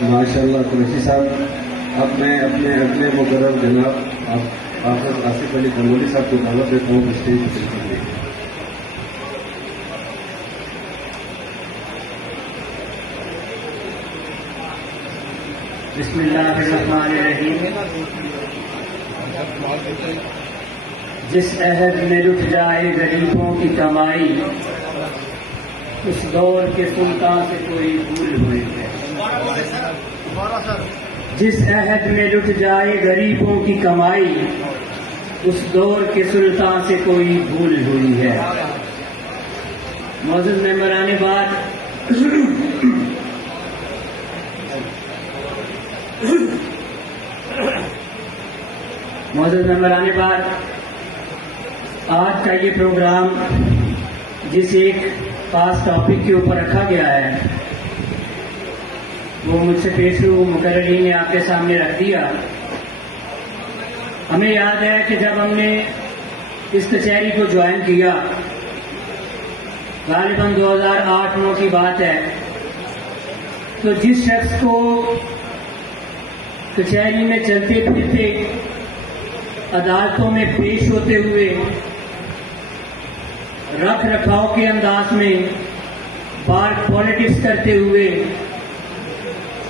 ماشاءاللہ قریشی صاحب، اب میں اپنے اگلے مقرر جناب حافظ آصف علی گنگولی صاحب کو دعوت دیتا ہوں اسٹیج پر کرنے کی۔ بسم اللہ الرحمن الرحیم۔ جس عہد میں لٹ جائے غریبوں کی کمائی، اس دور کے سلطان سے کوئی بھول ہوئی ہے۔ جس عہد میں لٹ جائے غریبوں کی کمائی، اس دور کے سلطان سے کوئی بھول ہوئی ہے۔ معزز ممبران بات، معزز ممبران بات، آج کا یہ پروگرام جس ایک خاص ٹاپک کے اوپر رکھا گیا ہے وہ مجھ سے پیش مقررین نے آپ کے سامنے رکھ دیا۔ ہمیں یاد ہے کہ جب ہم نے اس کچہری کو جوائن کیا، غالباً 2008-9 کی بات ہے، تو جس شخص کو کچہری میں چلتے پھرتے عدالتوں میں پیش ہوتے ہوئے رکھ رکھاؤ کے انداز میں بار پالیٹکس کرتے ہوئے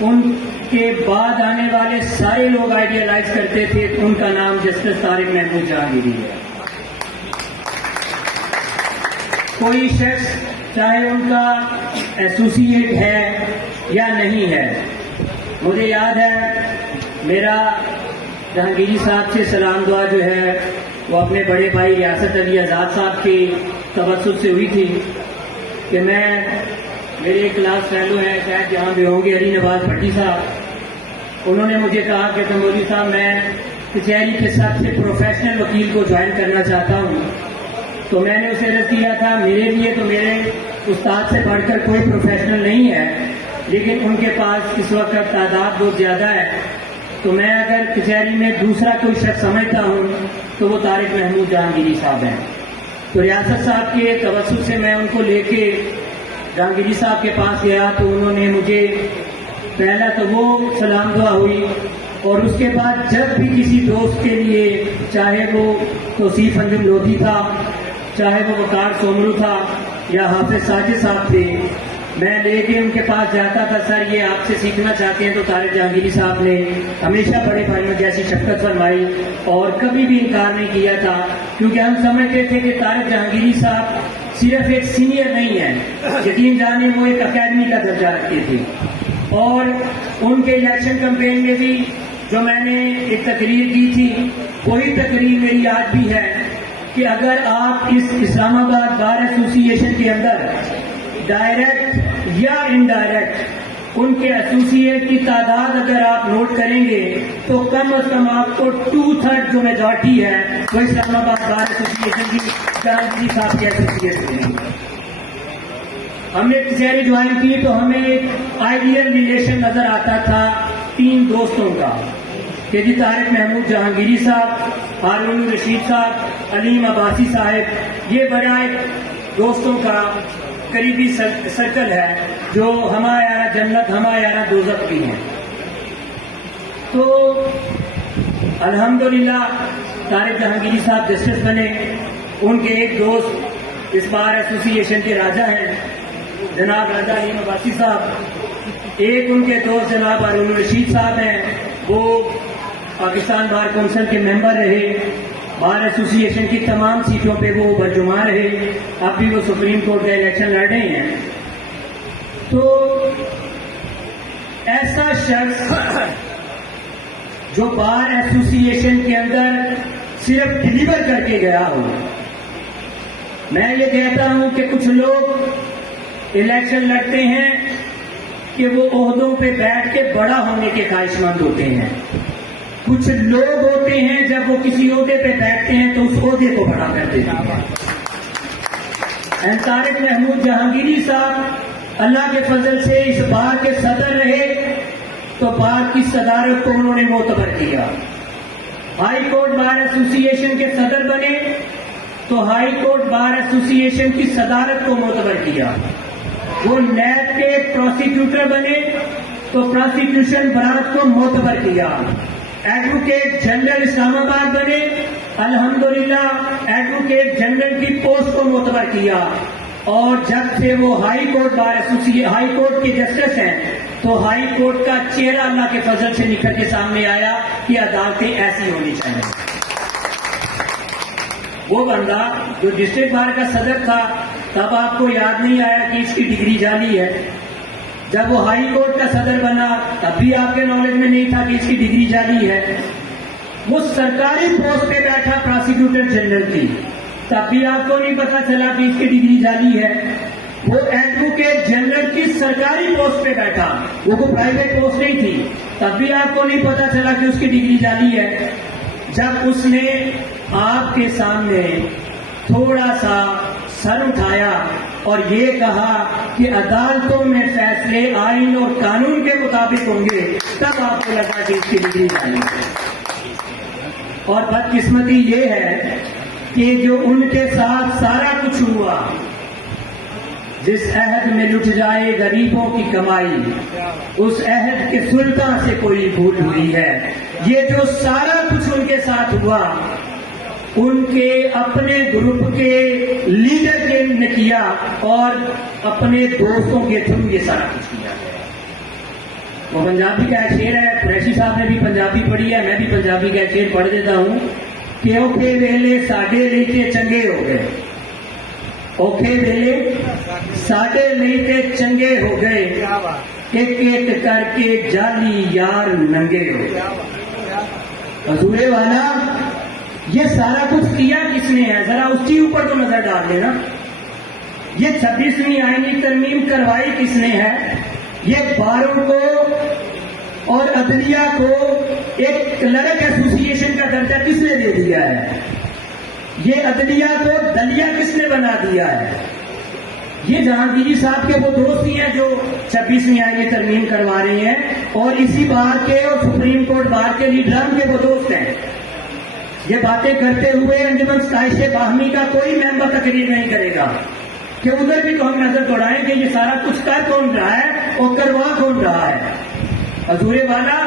ان کے بعد آنے والے سارے لوگ آئیڈیالائز کرتے تھے، ان کا نام جسٹس طارق محمود جہانگیری ہے۔ کوئی شخص چاہے ان کا ایسوسیٹ ہے یا نہیں ہے، مجھے یاد ہے میرا جہانگیری صاحب سے سلام دعا جو ہے وہ اپنے بڑے بھائی ریاست علی آزاد صاحب کے توسط سے ہوئی تھی کہ میرے کلاس فیلو ہیں شاید جہاں بھی ہوں گے، علی نواز بھٹی صاحب، انہوں نے مجھے کہا کہ گنگولی صاحب میں کچہری کے سب سے پروفیشنل وکیل کو جوائن کرنا چاہتا ہوں۔ تو میں نے اسے عرض کیا تھا میرے لیے تو میرے استاد سے بڑھ کر کوئی پروفیشنل نہیں ہے، لیکن ان کے پاس اس وقت تعداد بہت زیادہ ہے، تو میں اگر کچہری میں دوسرا کوئی شخص سمجھتا ہوں تو وہ طارق محمود جہانگیری صاحب ہیں۔ تو ریاست صاحب کے توسط سے میں ان کو لے کے جہانگیری صاحب کے پاس گیا، تو انہوں نے مجھے پہلا تو وہ سلام دعا ہوئی، اور اس کے بعد جب بھی کسی دوست کے لیے، چاہے وہ توصیف انجم لودھی تھا، چاہے وہ وقار سومرو تھا یا حافظ ساجد صاحب تھے، میں لے کے ان کے پاس جاتا تھا، سر یہ آپ سے سیکھنا چاہتے ہیں، تو طارق جہانگیری صاحب نے ہمیشہ بڑے بھائیوں جیسی شفقت فرمائی اور کبھی بھی انکار نہیں کیا تھا، کیونکہ ہم سمجھتے تھے کہ طارق جہانگیری صاحب صرف ایک سینئر نہیں ہے، یقین جانے وہ ایک اکیڈمی کا درجہ رکھتے تھے۔ اور ان کے الیکشن کمپین میں بھی جو میں نے ایک تقریر کی تھی، وہی تقریر میری آج بھی ہے کہ اگر آپ اس اسلام آباد بار ایسوسی ایشن کے اندر ڈائریکٹ یا انڈائریکٹ ان کے ایسوسیٹ کی تعداد اگر آپ نوٹ کریں گے تو کم از کم آپ کو 2/3 جو میجورٹی ہے وہ اسلام آباد بار ایسوسی ایشن کی جہانگیری صاحب کے ایسوسیٹ ہوئی۔ ہم نے کچہری جوائن کی تو ہمیں ایک آئیڈیل ریلیشن نظر آتا تھا 3 دوستوں کا، کہ جی طارق محمود جہانگیری صاحب، ہارون الرشید صاحب، علیم عباسی صاحب، یہ بڑا ایک دوستوں کا قریبی سرکل ہے جو ہمارا جنت ہمارا دوزخ بھی ہے۔ تو الحمدللہ طارق جہانگیری صاحب جسٹس بنے، ان کے ایک دوست اس بار ایسوسی ایشن کے راجہ ہیں جناب راجہ علیم عباسی صاحب، ایک ان کے دوست جناب ہارون الرشید صاحب ہیں، وہ پاکستان بار کونسل کے ممبر رہے، بار ایسوسی ایشن کی تمام سیٹوں پہ وہ برجمہ رہے، اب بھی وہ سپریم کورٹ کا الیکشن لڑ رہے ہیں۔ تو ایسا شخص جو بار ایسوسی ایشن کے اندر صرف ڈلیور کر کے گیا ہو، میں یہ کہتا ہوں کہ کچھ لوگ الیکشن لڑتے ہیں کہ وہ عہدوں پہ بیٹھ کے بڑا ہونے کے خواہش مند ہوتے ہیں، کچھ لوگ ہوتے ہیں جب وہ کسی عہدے پہ بیٹھتے ہیں تو اس عہدے کو بڑا کر دیتے ہیں۔ طارق محمود جہانگیری صاحب اللہ کے فضل سے اس بار کے صدر رہے تو بار کی صدارت کو انہوں نے معتبر کیا، ہائی کورٹ بار ایسوسی ایشن کے صدر بنے تو ہائی کورٹ بار ایسوسی ایشن کی صدارت کو معتبر کیا، وہ نیب کے پروسیکیوٹر بنے تو پراسیکیوشن برانچ کو معتبر کیا، ایڈوکیٹ جنرل اسلام آباد بنے، الحمدللہ ایڈوکیٹ جنرل کی پوسٹ کو معتبر کیا، اور جب سے وہ ہائی کورٹ کے جسٹس ہیں تو ہائی کورٹ کا چہرہ اللہ کے فضل سے نکھر کے سامنے آیا کہ عدالتیں ایسی ہونی چاہیے۔ وہ بندہ جو ڈسٹرکٹ بار کا صدر تھا، تب آپ کو یاد نہیں آیا کہ اس کی ڈگری جعلی ہے؟ جب وہ ہائی کورٹ کا صدر بنا تب بھی آپ کے نالج میں نہیں تھا کہ اس کی ڈگری جعلی ہے؟ وہ سرکاری پوسٹ پہ بیٹھا پراسیکیوٹر جنرل کی، تب بھی آپ کو نہیں پتا چلا کہ اس کی ڈگری جعلی ہے؟ وہ ایڈوکیٹ جنرل کی سرکاری پوسٹ پہ بیٹھا، وہ کوئی پرائیویٹ پوسٹ نہیں تھی، تب بھی آپ کو نہیں پتا چلا کہ اس کی ڈگری جعلی ہے؟ جب اس نے آپ کے سامنے تھوڑا سا سر اٹھایا اور یہ کہا کہ عدالتوں میں فیصلے آئین اور قانون کے مطابق ہوں گے، تب آپ کو لگا کہ اس کی ڈگری جعلی ہے۔ اور بدقسمتی یہ ہے کہ جو ان کے ساتھ سارا کچھ ہوا، جس عہد میں لٹ جائے غریبوں کی کمائی، اس عہد کے سلطان سے کوئی بھول ہوئی ہے۔ یہ جو سارا کچھ ان کے ساتھ ہوا، ان کے اپنے گروپ کے لیڈر نے کیا اور اپنے دوستوں کے تھرو یہ سارا کچھ کیا ہے۔ وہ پنجابی کا شعر ہے، قریشی صاحب نے بھی پنجابی پڑھی ہے، میں بھی پنجابی کا شعر پڑھ دیتا ہوں کہ اوکھے ویلے ساڈے لئی تے چنگے ہو گئے، اوکھے ویلے ساڈے لئی تے چنگے ہو گئے، ایک ایک کر کے جعلی یار ننگے ہو گئے۔ حضور والا یہ سارا کچھ کیا کس نے ہے؟ ذرا اس کے اوپر تو نظر ڈال لینا۔ یہ 26ویں آئینی ترمیم کروائی کس نے ہے؟ یہ باروں کو اور عدلیہ کو ایک کلرک ایسوسی ایشن کا درجہ کس نے دے دیا ہے؟ یہ عدلیہ کو دلیہ کس نے بنا دیا ہے؟ یہ جہانگیری صاحب کے وہ دوست ہی ہیں جو 26ویں آئینی ترمیم کروا رہے ہیں، اور اسی بار کے اور سپریم کورٹ بار کے لیڈران کے وہ دوست ہیں۔ یہ باتیں کرتے ہوئے انجمن ستائش باہمی کا کوئی ممبر تقریر نہیں کرے گا کہ ادھر بھی تو ہم نظر دوڑائیں کہ یہ سارا کچھ کر کون رہا ہے اور کروا کون رہا ہے۔ حضور والا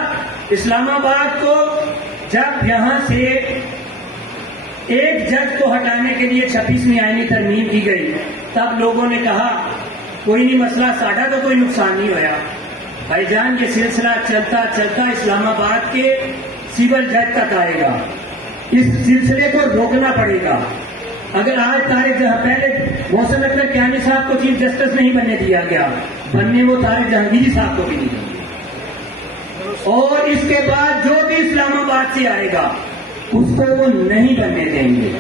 اسلام آباد کو جب یہاں سے ایک جج کو ہٹانے کے لیے 26ویں آئینی ترمیم کی گئی، تب لوگوں نے کہا کوئی نہیں مسئلہ، ساڈا تو کوئی نقصان نہیں ہویا۔ بھائی جان یہ سلسلہ چلتا چلتا اسلام آباد کے سول جج تک آئے گا، اس سلسلے کو روکنا پڑے گا۔ اگر آج طارق پہلے محسن اختر کیانی صاحب کو چیف جسٹس نہیں بننے دیا گیا، بننے وہ طارق جہانگیری صاحب کو بھی نہیں دیں گے، اور اس کے بعد جو بھی اسلام آباد سے آئے گا اس کو وہ نہیں بننے دیں گے۔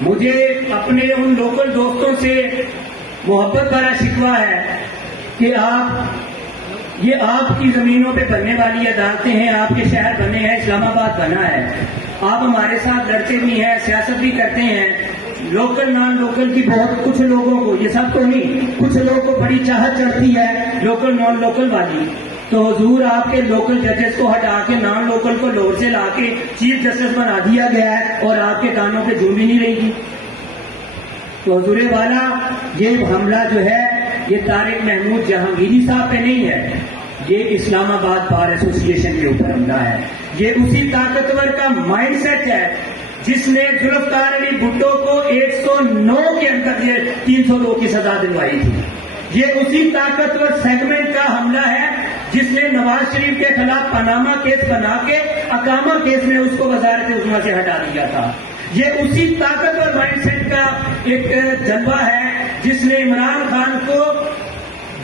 مجھے اپنے ان لوکل دوستوں سے محبت بھرا شکوہ ہے کہ یہ آپ کی زمینوں پہ بننے والی عدالتیں ہیں، آپ کے شہر بنے ہیں، اسلام آباد بنا ہے، آپ ہمارے ساتھ لڑتے بھی ہیں، سیاست بھی کرتے ہیں، لوکل نان لوکل کی بہت کچھ لوگوں کو، یہ سب تو نہیں، کچھ لوگوں کو بڑی چاہت چڑھتی ہے لوکل نان لوکل والی، تو حضور آپ کے لوکل ججز کو ہٹا کے نان لوکل کو لوور سے لا کے چیف جسٹس بنا دیا گیا ہے، اور آپ کے کانوں پہ جھوم بھی نہیں رہی تھی۔ تو حضور والا یہ حملہ جو ہے یہ طارق محمود جہانگیری صاحب پہ نہیں ہے، یہ اسلام آباد بار ایسوسی ایشن کے اوپر حملہ ہے۔ یہ اسی طاقتور کا مائنڈ سیٹ ہے جس نے ذوالفقار علی بھٹو کو 109 کے اندر 302 کی سزا دلوائی تھی۔ یہ اسی طاقتور سیگمنٹ کا حملہ ہے جس نے نواز شریف کے خلاف پاناما کیس بنا کے اقامہ کیس میں اس کو وزارت عظمیٰ سے ہٹا دیا تھا۔ یہ اسی طاقتور مائنڈ سیٹ کا ایک جلوہ ہے جس نے عمران خان کو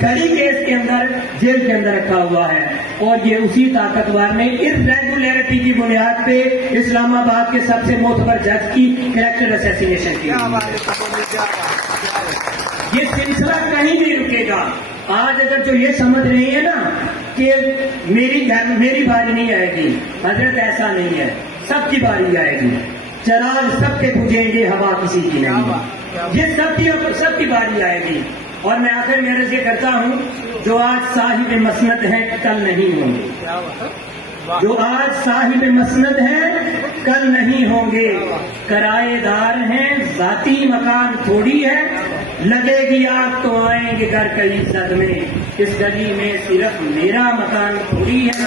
گڑی کیس کے اندر جیل کے اندر رکھا ہوا ہے، اور یہ اسی طاقتور نے ارریگولیرٹی کی بنیاد پہ اسلام آباد کے سب سے معتبر جج کی کریکٹر اسیسینیشن کی۔ یہ سلسلہ کہیں نہیں رکے گا۔ آج اگر جو یہ سمجھ رہی ہے نا کہ میری باری نہیں آئے گی، حضرت ایسا نہیں ہے، سب کی باری آئے گی، چراغ سب کے بجھیں گے، ہوا کسی کی نہیں، یہ سب کی باری آئے گی۔ اور میں آخر میں عرض یہ کرتا ہوں جو آج صاحب مسند ہیں کل نہیں ہوں گے، جو آج صاحب مسند ہیں کل نہیں ہوں گے، کرائے دار ہیں ذاتی مکان تھوڑی ہے، لگے گی آگ تو آئیں گے گھر کئی صدمے، اس گلی میں صرف میرا مکان تھوڑی ہے.